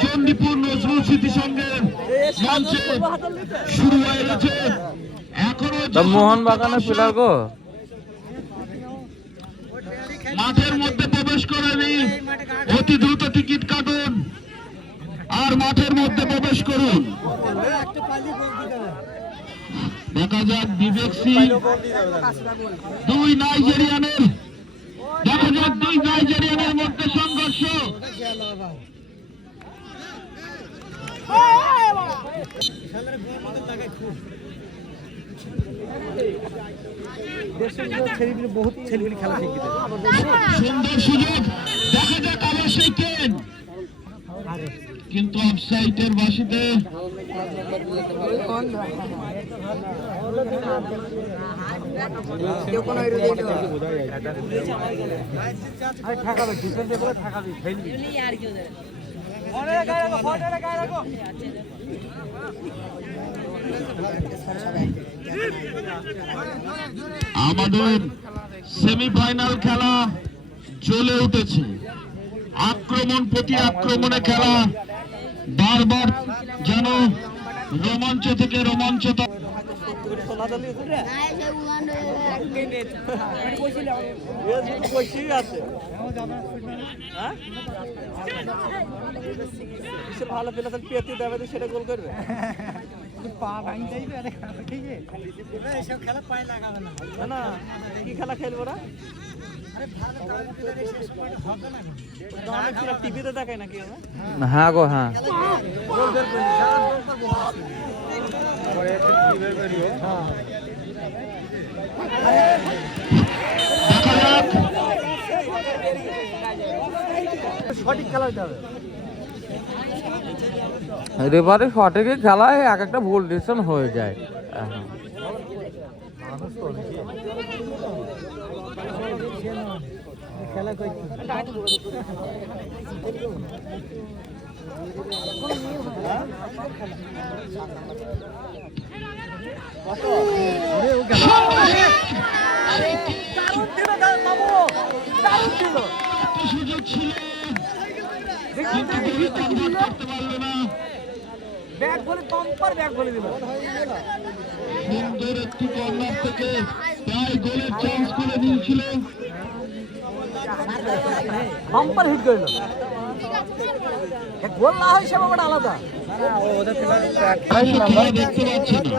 চণ্ডীপুর নজরুল স্মৃতি সংঘের মঞ্চে শুরু হয়ে গেছে। এখনো মোহনবাগানের প্লেয়ার গো মাঠের মধ্যে প্রবেশ করেনি, অতি দ্রুত টিকিট কাটুন আর মাঠের মধ্যে প্রবেশ করুন। দেখা যাক বিবেক সিং দুই নাইজেরিয়ানের মধ্যে সংঘর্ষ। সুন্দর সুযোগ, দেখা যাক আবার সেই কেন, কিন্তু অফসাইডের বাসিতে আমাদের সেমিফাইনাল খেলা জ্বলে উঠেছে। আক্রমণ প্রতি আক্রমণে খেলা বারবার যেন রোমাঞ্চ থেকে রোমাঞ্চ। ভালো পেলে পেতে দেবে সেটা গোল করবে। না কি খেলা খেলবো না টিভিতে দেখায় নাকি? হ্যাঁ গো হ্যাঁ, সঠিক খেলা হতে হবে। এবারে সঠিক খেলায় এক একটা ভুল ডিসিশন হয়ে যায়। খেলা সুযোগ ছিল সুন্দর একটি কর্নার থেকে প্রায় গোলের চান্স করে নিয়েছিল, বাম্পার হিট করল। গোল না হয় সে ব্যাপারটা আলাদা। দেখতে পাচ্ছি না।